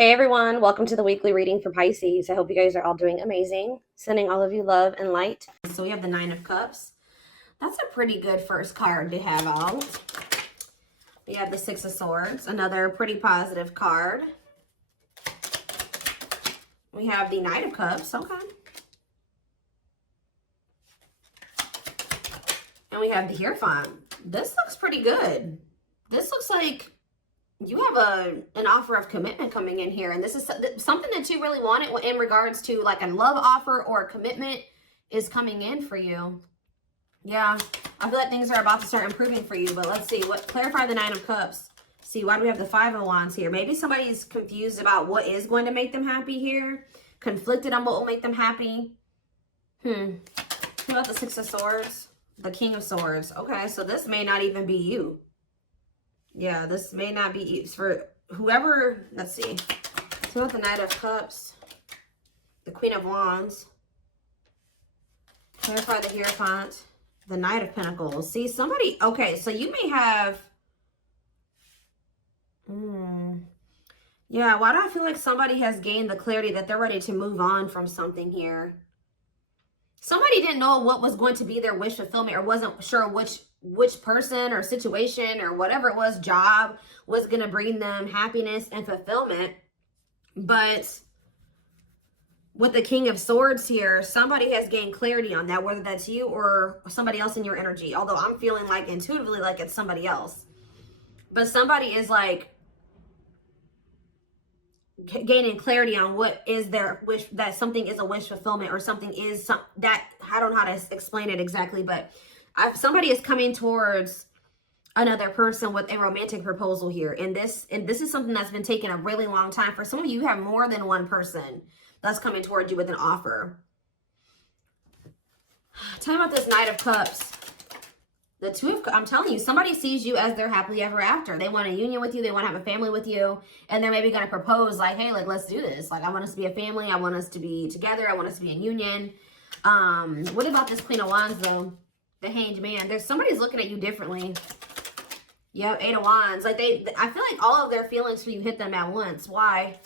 Hey everyone, welcome to the weekly reading for Pisces. I hope you guys are all doing amazing. Sending all of you love and light. So we have the Nine of Cups. That's a pretty good first card to have out. We have the Six of Swords, another pretty positive card. We have the Knight of Cups, okay. And we have the Hierophant. This looks pretty good. This looks like you have an offer of commitment coming in here, and this is something that you really wanted in regards to like a love offer or a commitment is coming in for you. Yeah, I feel like things are about to start improving for you, but let's see. Clarify the Nine of Cups. See, why do we have the Five of Wands here? Maybe somebody's confused about what is going to make them happy here, conflicted on what will make them happy. What about the Six of Swords? The King of Swords. Okay, so this may not even be you. Yeah, this may not be you. For whoever, let's see. So about the Knight of Cups, the Queen of Wands, clarify the Hierophant, the Knight of Pentacles. See, somebody, okay, so you may have, yeah, why do I feel like somebody has gained the clarity that they're ready to move on from something here? Somebody didn't know what was going to be their wish fulfillment, or wasn't sure which person or situation or whatever it was, job, was going to bring them happiness and fulfillment. But with the King of Swords here, somebody has gained clarity on that, whether that's you or somebody else in your energy. Although I'm feeling like intuitively like it's somebody else. But somebody is like gaining clarity on what is their wish, that something is a wish fulfillment, or something is that, I don't know how to explain it exactly, but somebody is coming towards another person with a romantic proposal here. And this is something that's been taking a really long time. For some of you, you have more than one person that's coming towards you with an offer. Tell me about this Knight of Cups. The Two of, I'm telling you, somebody sees you as their happily ever after. They want a union with you. They want to have a family with you. And they're maybe going to propose like, hey, like, let's do this. Like, I want us to be a family. I want us to be together. I want us to be in union. What about this Queen of Wands, though? The Hanged Man. There's somebody's looking at you differently. Yep, Eight of Wands. Like, I feel like all of their feelings for you hit them at once. Why?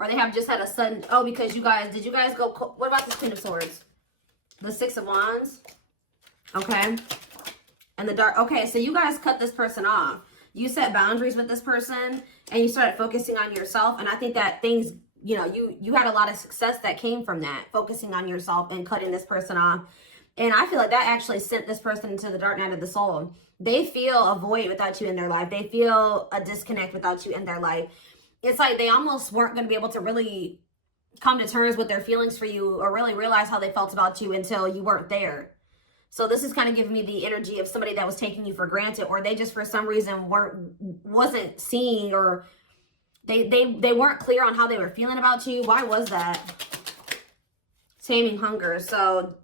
Or they have just had a sudden, oh, because did you guys go, what about this Queen of Swords? The Six of Wands. Okay. And the Dark, okay, so you guys cut this person off. You set boundaries with this person, and you started focusing on yourself. And I think that things, you know, you had a lot of success that came from that, focusing on yourself and cutting this person off. And I feel like that actually sent this person into the dark night of the soul. They feel a void without you in their life. They feel a disconnect without you in their life. It's like they almost weren't going to be able to really come to terms with their feelings for you, or really realize how they felt about you until you weren't there. So this is kind of giving me the energy of somebody that was taking you for granted, or they just for some reason wasn't seeing, or they weren't clear on how they were feeling about you. Why was that? Taming hunger. So,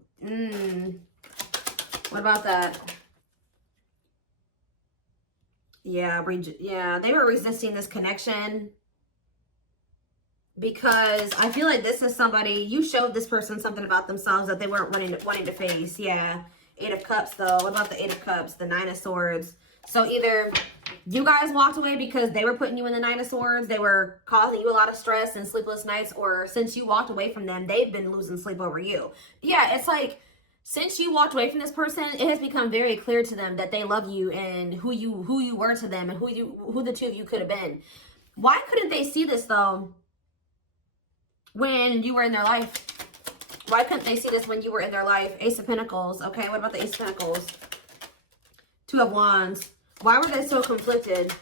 what about that? Yeah, they were resisting this connection because I feel like this is somebody, you showed this person something about themselves that they weren't wanting to face. Yeah. Eight of Cups, though. What about the Eight of Cups? The Nine of Swords. So either you guys walked away because they were putting you in the Nine of Swords, they were causing you a lot of stress and sleepless nights, or since you walked away from them, they've been losing sleep over you. Yeah, it's like, since you walked away from this person, it has become very clear to them that they love you and who you were to them, and who the two of you could have been. Why couldn't they see this, though, when you were in their life? Why couldn't they see this when you were in their life? Ace of Pentacles. Okay, what about the Ace of Pentacles? Two of Wands. Why were they so conflicted?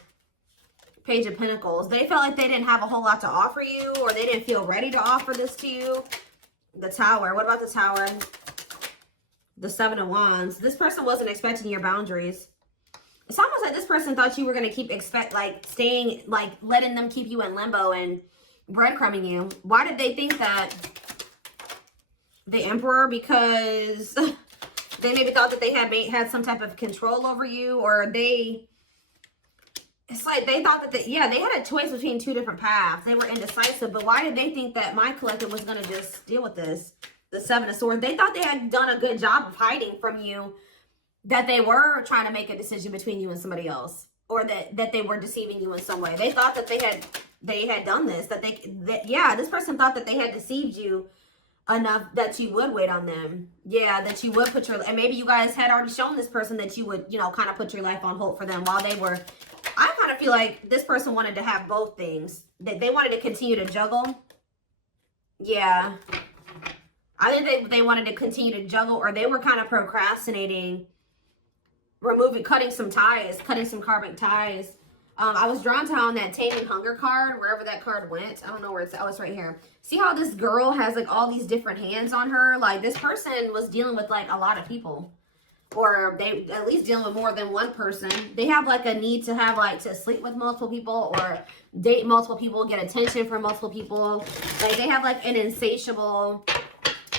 Page of Pentacles. They felt like they didn't have a whole lot to offer you, or they didn't feel ready to offer this to you. The Tower. What about the Tower? The Seven of Wands. This person wasn't expecting your boundaries. It's almost like this person thought you were going to keep staying, like letting them keep you in limbo and breadcrumbing you. Why did they think that? The Emperor, because they maybe thought that they had some type of control over you, or it's like they thought that they had a choice between two different paths. They were indecisive, but why did they think that my collective was going to just deal with this? The Seven of Swords. They thought they had done a good job of hiding from you that they were trying to make a decision between you and somebody else, or that they were deceiving you in some way. They thought that they had done this, yeah, this person thought that they had deceived you enough that you would wait on them. Yeah, that you would put your, and maybe you guys had already shown this person that you would, you know, kind of put your life on hold for them while they were, I kind of feel like this person wanted to have both things. They wanted to continue to juggle. Yeah. I think they wanted to continue to juggle, or they were kind of procrastinating, cutting some ties, cutting some karmic ties. I was drawn to on that Taming Hunger card, wherever that card went. I don't know where it's, oh, it's right here. See how this girl has like all these different hands on her? Like this person was dealing with like a lot of people, or they at least dealing with more than one person. They have like a need to have like to sleep with multiple people or date multiple people, get attention from multiple people. Like they have like an insatiable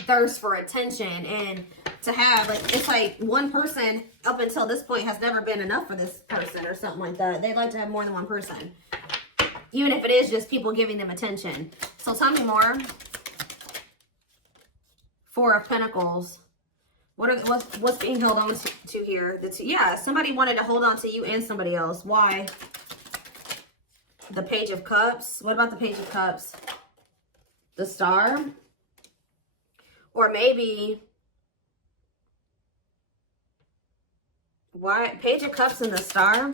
thirst for attention, and to have like, it's like one person up until this point has never been enough for this person or something like that. They'd like to have more than one person, even if it is just people giving them attention. So tell me more. Four of Pentacles. What's being held on to here? Yeah, somebody wanted to hold on to you and somebody else. Why? The Page of Cups. What about the Page of Cups? The Star. Or maybe, why? Page of Cups and the Star.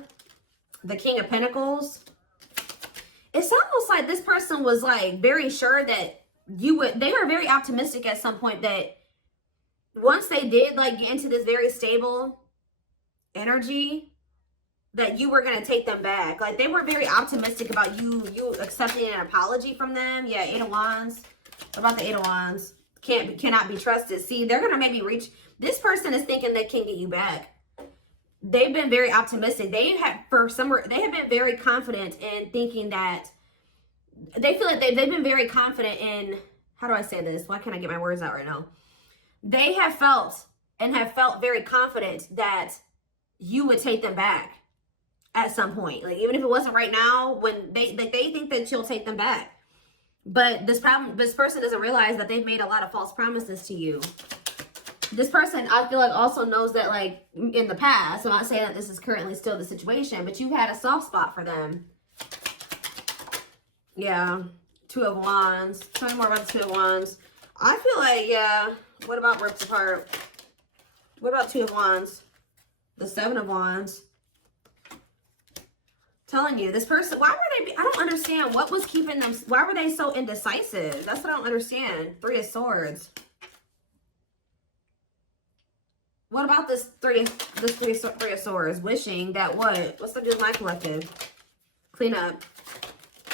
The King of Pentacles. It's almost like this person was like very sure that you would, they were very optimistic at some point that once they did like get into this very stable energy, that you were going to take them back. Like they were very optimistic about you accepting an apology from them. Yeah, Eight of Wands. What about the Eight of Wands? Cannot be trusted. See, they're going to maybe reach, this person is thinking they can get you back. They've been very optimistic. They have been very confident in thinking that, they feel like they've been very confident in, how do I say this? Why can't I get my words out right now? They have felt very confident that you would take them back at some point. Like even if it wasn't right now, when they think that you'll take them back. But this person doesn't realize that they've made a lot of false promises to you. This person, I feel like, also knows that, like, in the past, I'm not saying that this is currently still the situation, but you've had a soft spot for them. Yeah. Two of Wands. Tell me more about the Two of Wands. I feel like, yeah. What about ripped apart? What about Two of Wands? The Seven of Wands. Telling you, this person, why were they, I don't understand what was keeping them, why were they so indecisive? That's what I don't understand. Three of Swords. What about this three of Swords? Wishing that what? What's the deal with my collective? Clean up.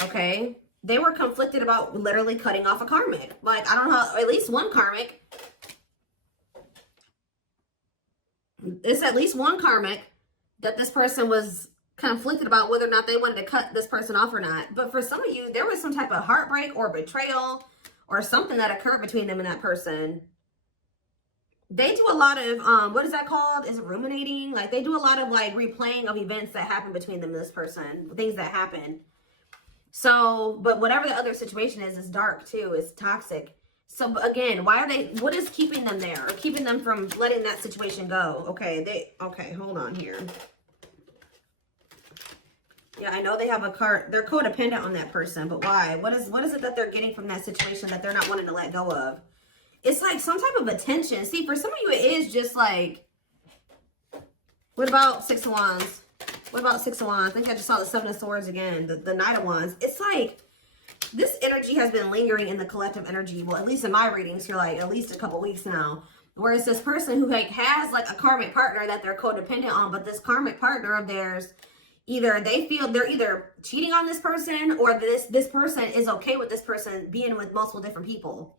Okay. They were conflicted about literally cutting off a karmic. Like, I don't know, at least one karmic. It's at least one karmic that this person was conflicted about whether or not they wanted to cut this person off or not. But for some of you, there was some type of heartbreak or betrayal or something that occurred between them and that person. They do a lot of, what is that called? Is it ruminating? Like, they do a lot of, like, replaying of events that happen between them and this person. Things that happen. So, but whatever the other situation is dark, too. It's toxic. So, again, why are they, what is keeping them there? Or keeping them from letting that situation go? Okay, okay, hold on here. Yeah, I know they have a card. They're codependent on that person, but why? What is it that they're getting from that situation that they're not wanting to let go of? It's like some type of attention. See, for some of you, it is just like, what about Six of Wands? What about Six of Wands? I think I just saw the Seven of Swords again, the Knight of Wands. It's like, this energy has been lingering in the collective energy. Well, at least in my readings for like at least a couple weeks now. Whereas this person who like has like a karmic partner that they're codependent on, but this karmic partner of theirs, either they feel they're either cheating on this person or this person is okay with this person being with multiple different people.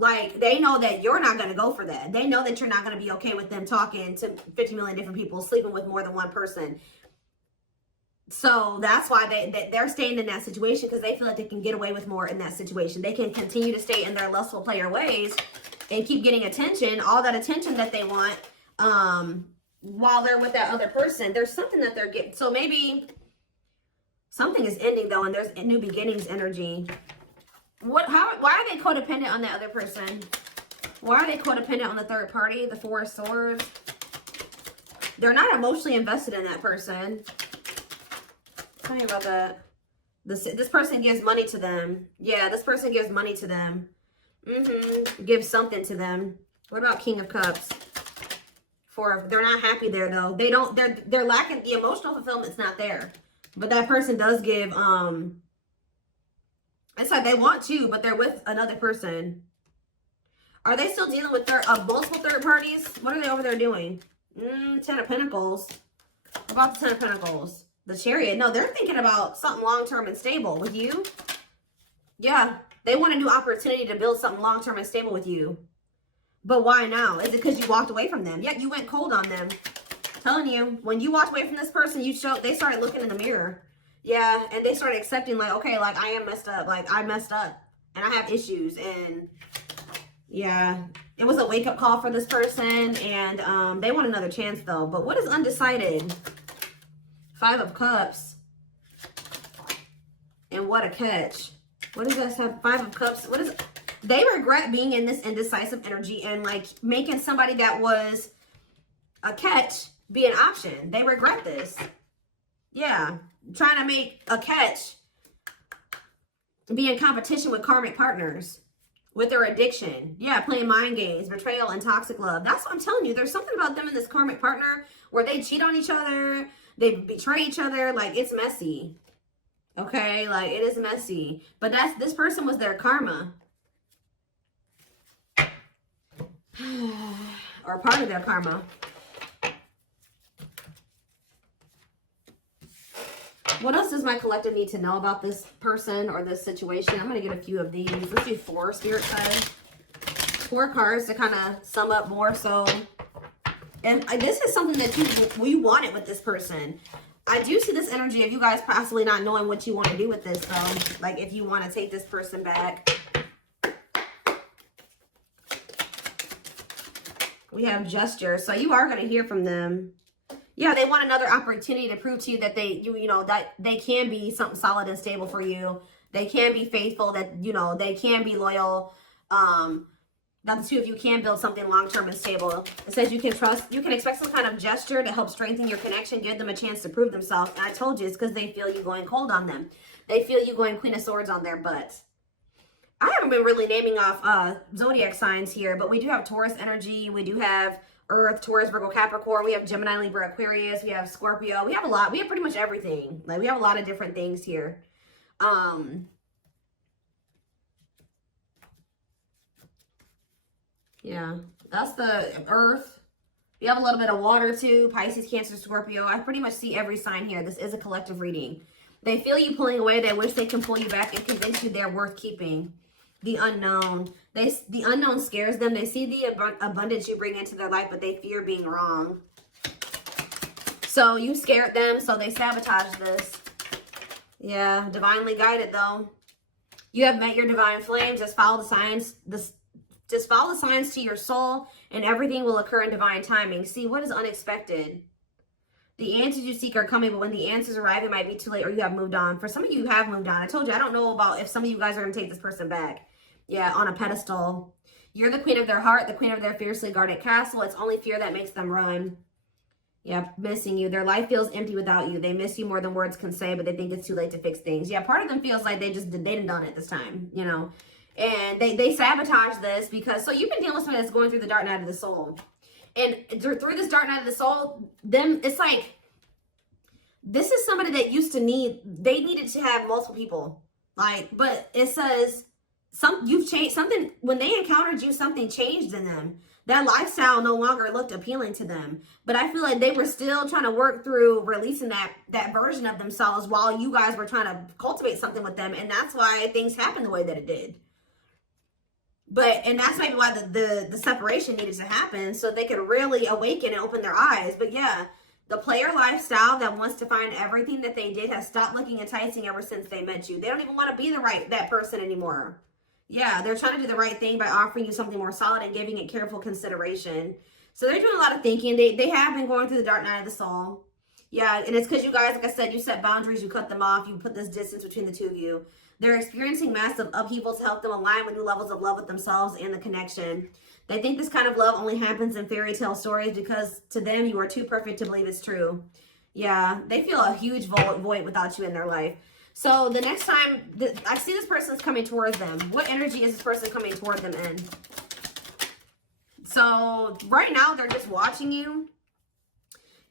Like, they know that you're not going to go for that. They know that you're not going to be okay with them talking to 50 million different people, sleeping with more than one person. So that's why they're staying in that situation, because they feel like they can get away with more in that situation. They can continue to stay in their lustful player ways and keep getting attention, all that attention that they want, while they're with that other person. There's something that they're getting. So maybe something is ending, though, and there's a new beginnings energy. Why are they codependent on that other person? Why are they codependent on the third party, the Four of Swords? They're not emotionally invested in that person. Tell me about that. This person gives money to them. Yeah, this person gives money to them. Gives something to them. What about King of Cups? They're not happy there though. They're lacking the emotional fulfillment's not there. But that person does give it's like they want to, but they're with another person. Are they still dealing with multiple third parties? What are they over there doing? 10 of Pentacles. What about the 10 of Pentacles? The Chariot. No, they're thinking about something long-term and stable with you. Yeah, they want a new opportunity to build something long-term and stable with you. But why now? Is it because you walked away from them? Yeah, you went cold on them. Telling you, when you walked away from this person, they started looking in the mirror. Yeah, and they started accepting, like, okay, like, I am messed up. Like, I messed up. And I have issues. And, yeah, it was a wake-up call for this person. And they want another chance, though. But what is undecided? 5 of Cups. And what a catch. What does that have? 5 of Cups. What is... They regret being in this indecisive energy and, like, making somebody that was a catch be an option. They regret this. Yeah. Trying to make a catch be in competition with karmic partners. With their addiction. Yeah, playing mind games, betrayal, and toxic love. That's what I'm telling you. There's something about them and this karmic partner where they cheat on each other. They betray each other. Like, it's messy. Okay? Like, it is messy. But this person was their karma. Or part of their karma. What else does my collective need to know about this person or this situation? I'm going to get a few of these. Let's do 4 spirit guides. 4 cards to kind of sum up more so. And this is something that you wanted with this person. I do see this energy of you guys possibly not knowing what you want to do with this, though. Like, if you want to take this person back. We have gesture. So you are going to hear from them. Yeah, they want another opportunity to prove to you that that they can be something solid and stable for you. They can be faithful, that, they can be loyal. That the two of you can build something long-term and stable. It says you can expect some kind of gesture to help strengthen your connection, give them a chance to prove themselves. And I told you, it's because they feel you going cold on them. They feel you going Queen of Swords on their butt. I haven't been really naming off zodiac signs here, but we do have Taurus energy. We do have Earth, Taurus, Virgo, Capricorn. We have Gemini, Libra, Aquarius. We have Scorpio. We have a lot. We have pretty much everything. Like, we have a lot of different things here. Yeah, that's the Earth. We have a little bit of water too. Pisces, Cancer, Scorpio. I pretty much see every sign here. This is a collective reading. They feel you pulling away. They wish they can pull you back and convince you they're worth keeping. The unknown. The unknown scares them. They see the abundance you bring into their life, but they fear being wrong. So you scared them, so they sabotage this. Yeah, divinely guided though. You have met your divine flame. Just follow the signs. Just follow the signs to your soul, and everything will occur in divine timing. See, what is unexpected? The answers you seek are coming, but when the answers arrive, it might be too late or you have moved on. For some of you, you have moved on. I told you, I don't know about if some of you guys are going to take this person back. Yeah, on a pedestal. You're the queen of their heart, the queen of their fiercely guarded castle. It's only fear that makes them run. Yeah, missing you. Their life feels empty without you. They miss you more than words can say, but they think it's too late to fix things. Yeah, part of them feels like they didn't done it this time, And they sabotage this because, so you've been dealing with somebody that's going through the dark night of the soul. And through this dark night of the soul, it's like, this is somebody that they needed to have multiple people. Like, but it says, you've changed something. When they encountered you, something changed in them. That lifestyle no longer looked appealing to them. But I feel like they were still trying to work through releasing that version of themselves while you guys were trying to cultivate something with them. And that's why things happened the way that it did. And that's maybe why the separation needed to happen, so they could really awaken and open their eyes. But yeah, the player lifestyle that wants to find everything that they did has stopped looking enticing ever since they met you. They don't even want to be that person anymore. Yeah, they're trying to do the right thing by offering you something more solid and giving it careful consideration. So they're doing a lot of thinking. They have been going through the dark night of the soul. Yeah, and it's because you guys, like I said, you set boundaries, you cut them off, you put this distance between the two of you. They're experiencing massive upheaval to help them align with new levels of love with themselves and the connection. They think this kind of love only happens in fairy tale stories because to them, you are too perfect to believe it's true. Yeah, they feel a huge void without you in their life. So the next time I see this person's coming towards them, what energy is this person coming toward them in? So right now they're just watching you.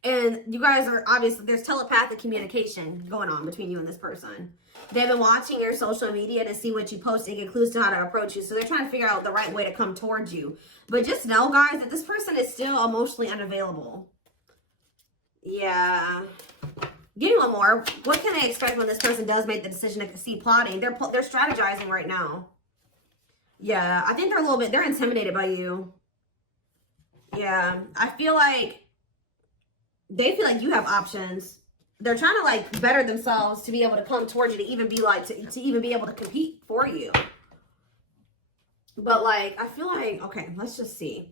And you guys are obviously, there's telepathic communication going on between you and this person. They've been watching your social media to see what you post and get clues to how to approach you. So they're trying to figure out the right way to come towards you. But just know, guys, that this person is still emotionally unavailable. Yeah. Give me one more. What can I expect when this person does make the decision to see plotting? They're strategizing right now. Yeah, I think they're intimidated by you. Yeah, I feel like they feel like you have options. They're trying to like better themselves to be able to come towards you, to even be like, to even be able to compete for you. But like, I feel like, okay, let's just see.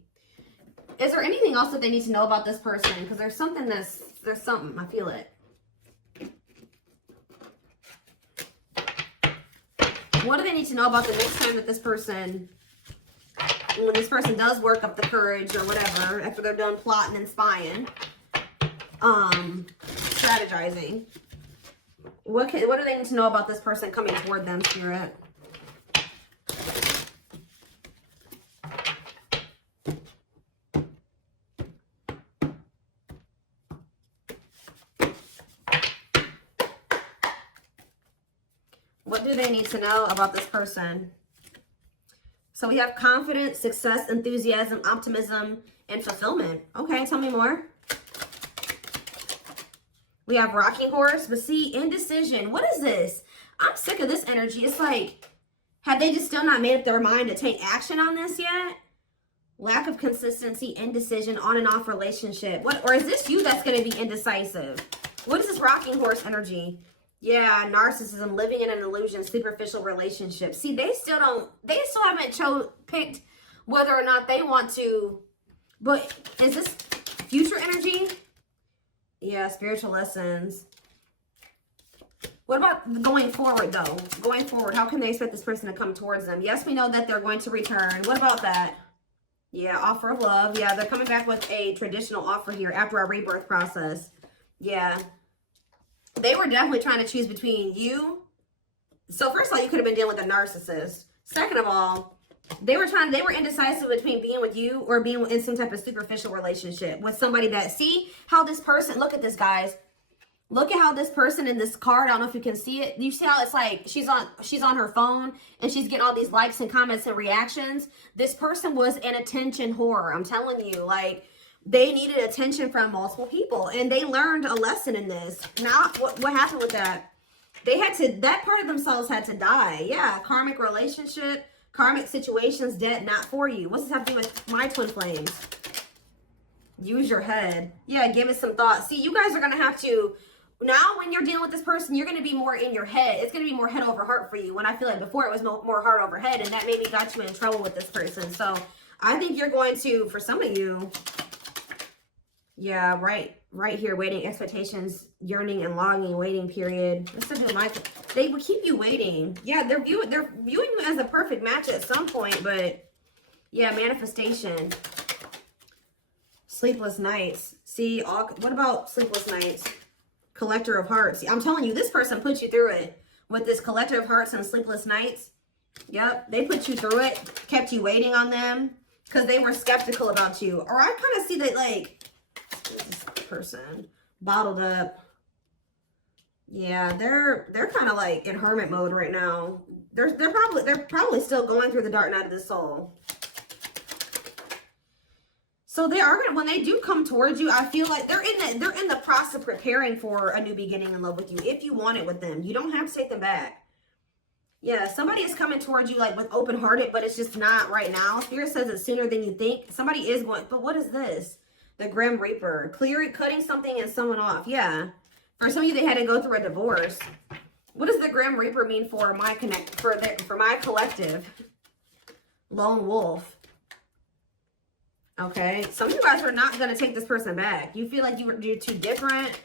Is there anything else that they need to know about this person? Because there's something, I feel it. What do they need to know about the next time that this person, when this person does work up the courage or whatever, after they're done plotting and spying, strategizing? What do they need to know about this person coming toward them, Spirit? What do they need to know about this person? So we have confidence, success, enthusiasm, optimism, and fulfillment. Okay, tell me more. We have rocking horse, but see, indecision. What is this? I'm sick of this energy. It's like, have they just still not made up their mind to take action on this yet? Lack of consistency, indecision, on and off relationship. Or is this you that's going to be indecisive? What is this rocking horse energy? Yeah, narcissism, living in an illusion, superficial relationship. See, they still haven't picked whether or not they want to. But is this future energy? Yeah, spiritual lessons. What about going forward, though? Going forward, how can they expect this person to come towards them? Yes, we know that they're going to return. What about that? Yeah, offer of love. Yeah, they're coming back with a traditional offer here after our rebirth process. Yeah. They were definitely trying to choose between you. So first of all, you could have been dealing with a narcissist. Second of all, they were indecisive between being with you or being in some type of superficial relationship with somebody that, see how this person, look at this, guys. Look at how this person in this card, I don't know if you can see it. You see how it's like she's on her phone and she's getting all these likes and comments and reactions. This person was an attention whore. I'm telling you, like, they needed attention from multiple people, and they learned a lesson in this. Now, what happened with that? That part of themselves had to die. Yeah, karmic relationship, karmic situations, dead, not for you. What's this have to do with my twin flames? Use your head. Yeah, give it some thought. See, you guys are going to have to, now when you're dealing with this person, you're going to be more in your head. It's going to be more head over heart for you. When I feel like before it was more heart over head, and that maybe got you in trouble with this person. So I think you're going to, for some of you, yeah, right here, waiting, expectations, yearning and longing, waiting period. Let's do they will keep you waiting. Yeah, they're viewing you as a perfect match at some point, but yeah, manifestation. Sleepless nights. See, what about sleepless nights? Collector of hearts. See, I'm telling you, this person put you through it with this collector of hearts and sleepless nights. Yep, they put you through it, kept you waiting on them because they were skeptical about you. Or I kind of see that, like, this person bottled up. Yeah, they're kind of like in hermit mode right now. They're probably still going through the dark night of the soul. So they are gonna, when they do come towards you, I feel like they're in the process of preparing for a new beginning in love with you. If you want it with them, you don't have to take them back. Yeah, somebody is coming towards you like with open hearted, but it's just not right now. Spirit says it's sooner than you think. Somebody is going, but what is this? The Grim Reaper, cutting something and someone off. Yeah, for some of you, they had to go through a divorce. What does the Grim Reaper mean for my for my collective? Lone Wolf. Okay, some of you guys are not going to take this person back. You feel like you're too different.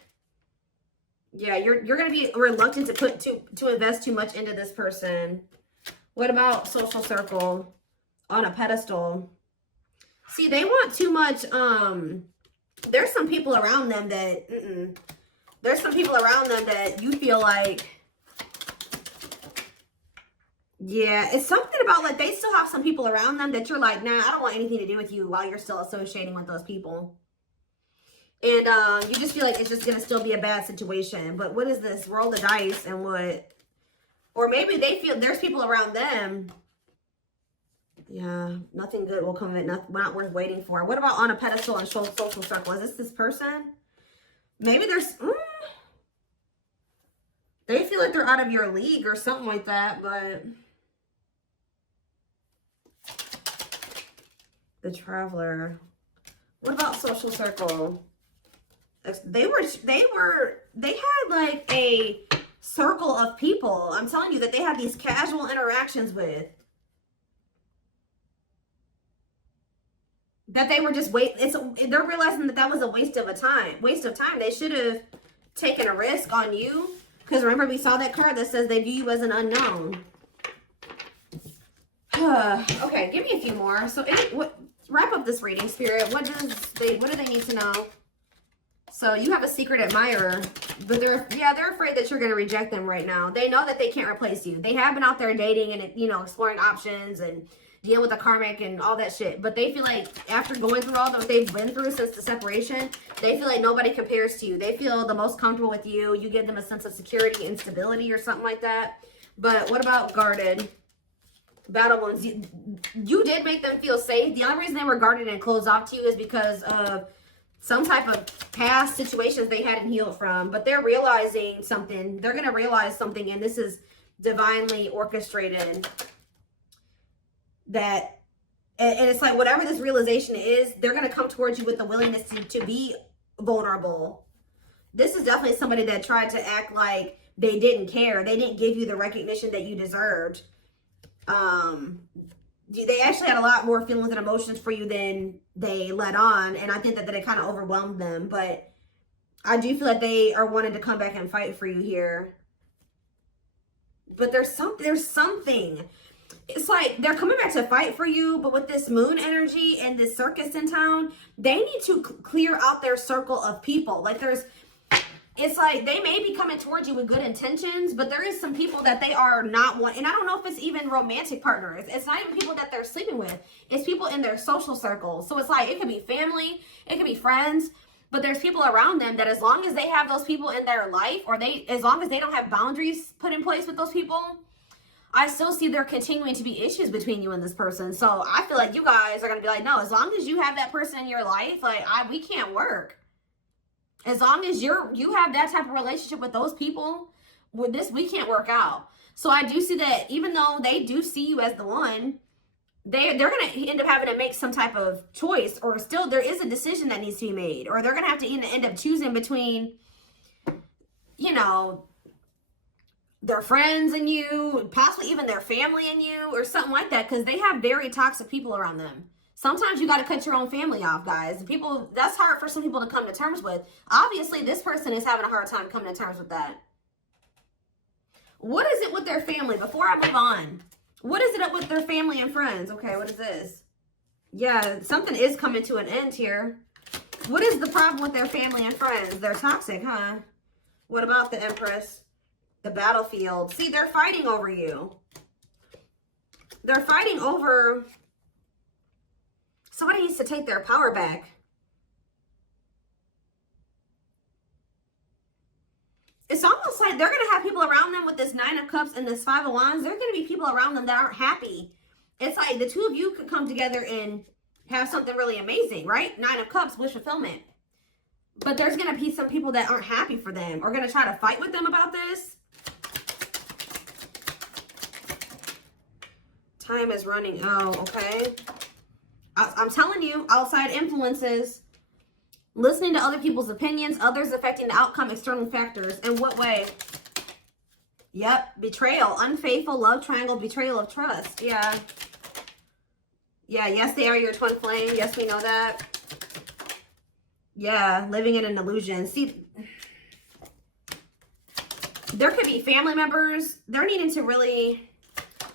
Yeah, you're going to be reluctant to invest too much into this person. What about social circle? On a pedestal. See, they want too much. There's some people around them that There's some people around them that you feel like, yeah, it's something about like they still have some people around them that you're like, nah, I don't want anything to do with you while you're still associating with those people. And you just feel like it's just going to still be a bad situation. But what is this? Roll the dice and what? Or maybe they feel there's people around them. Yeah, nothing good will come of it. Not worth waiting for. What about on a pedestal and social circle? Is this person? Maybe there's... they feel like they're out of your league or something like that, but... The Traveler. What about social circle? They had like a circle of people. I'm telling you that they had these casual interactions with. That they were just they're realizing that that was a waste of time. They should have taken a risk on you. Because remember, we saw that card that says they view you as an unknown. Okay, give me a few more. So wrap up this reading, Spirit. What do they need to know? So you have a secret admirer, but they're afraid that you're going to reject them right now. They know that they can't replace you. They have been out there dating and, you know, exploring options and dealing with the karmic and all that shit. But they feel like after going through all that they've been through since the separation, they feel like nobody compares to you. They feel the most comfortable with you. You give them a sense of security and stability or something like that. But what about guarded? Battle wounds. You did make them feel safe. The only reason they were guarded and closed off to you is because of some type of past situations they hadn't healed from. But they're realizing something. They're going to realize something, and this is divinely orchestrated. And it's like whatever this realization is, they're going to come towards you with the willingness to be vulnerable. This is definitely somebody that tried to act like they didn't care. They didn't give you the recognition that you deserved. They actually had a lot more feelings and emotions for you than they let on, and I think that it kind of overwhelmed them. But I do feel like they are wanting to come back and fight for you here. But there's something. It's like they're coming back to fight for you, but with this moon energy and this circus in town, they need to clear out their circle of people. Like it's like they may be coming towards you with good intentions, but there is some people that they are not want. And I don't know if it's even romantic partners. It's not even people that they're sleeping with. It's people in their social circles. So it's like, it could be family, it could be friends, but there's people around them that as long as they have those people in their life, or as long as they don't have boundaries put in place with those people, I still see there continuing to be issues between you and this person. So I feel like you guys are going to be like, no, as long as you have that person in your life, like we can't work. As long as you have that type of relationship with those people, with this, we can't work out. So I do see that even though they do see you as the one, they're going to end up having to make some type of choice, or still there is a decision that needs to be made, or they're going to have to end up choosing between, you know, their friends and you, possibly even their family and you, or something like that, because they have very toxic people around them. Sometimes you got to cut your own family off, guys. That's hard for some people to come to terms with. Obviously, this person is having a hard time coming to terms with that. What is it with their family? Before I move on, what is it up with their family and friends? Okay, what is this? Yeah, something is coming to an end here. What is the problem with their family and friends? They're toxic, huh? What about the Empress? The battlefield. See, they're fighting over you. They're fighting over... Somebody needs to take their power back. It's almost like they're going to have people around them with this 9 of Cups and this 5 of Wands. There are going to be people around them that aren't happy. It's like the two of you could come together and have something really amazing, right? 9 of Cups, wish fulfillment. But there's going to be some people that aren't happy for them, or going to try to fight with them about this. Time is running out, okay? I'm telling you, outside influences, listening to other people's opinions, others affecting the outcome, external factors. In what way? Yep, betrayal, unfaithful, love triangle, betrayal of trust. Yeah. Yeah, yes, they are your twin flame. Yes, we know that. Yeah, living in an illusion. See, there could be family members. They're needing to really...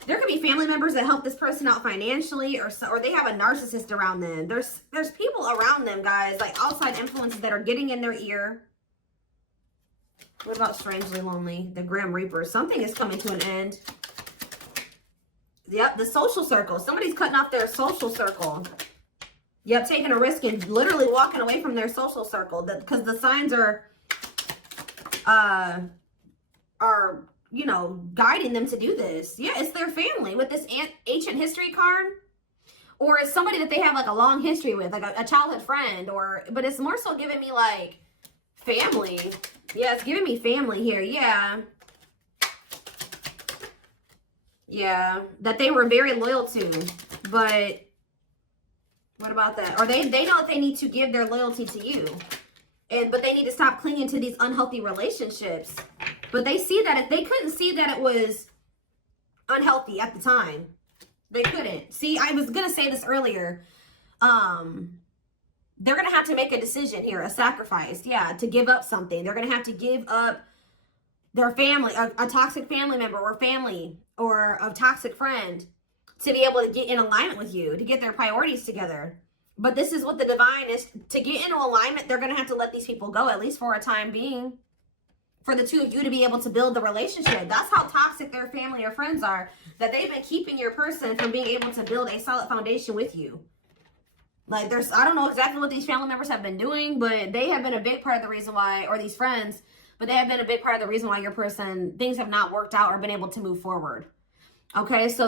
There could be family members that help this person out financially, or they have a narcissist around them. There's people around them, guys, like outside influences that are getting in their ear. What about strangely lonely? The Grim Reaper. Something is coming to an end. Yep, the social circle. Somebody's cutting off their social circle. Yep, taking a risk and literally walking away from their social circle. Because the signs are, you know, guiding them to do this. Yeah, it's their family with this ancient history card. Or it's somebody that they have like a long history with, like a childhood friend. But it's more so giving me like family. Yeah, it's giving me family here. Yeah. Yeah, that they were very loyal to. But what about that? Or they know that they need to give their loyalty to you. But they need to stop clinging to these unhealthy relationships. But they see that they couldn't see that it was unhealthy at the time. They couldn't. See, I was going to say this earlier. They're going to have to make a decision here, a sacrifice. Yeah, to give up something. They're going to have to give up their family, a toxic family member or family or a toxic friend to be able to get in alignment with you, to get their priorities together. But this is what the divine is. To get into alignment, they're going to have to let these people go, at least for a time being, for the two of you to be able to build the relationship. That's how toxic their family or friends are, that they've been keeping your person from being able to build a solid foundation with you. Like, I don't know exactly what these family members have been doing, but they have been a big part of the reason why, or these friends, but they have been a big part of the reason why your person, things have not worked out or been able to move forward. Okay, so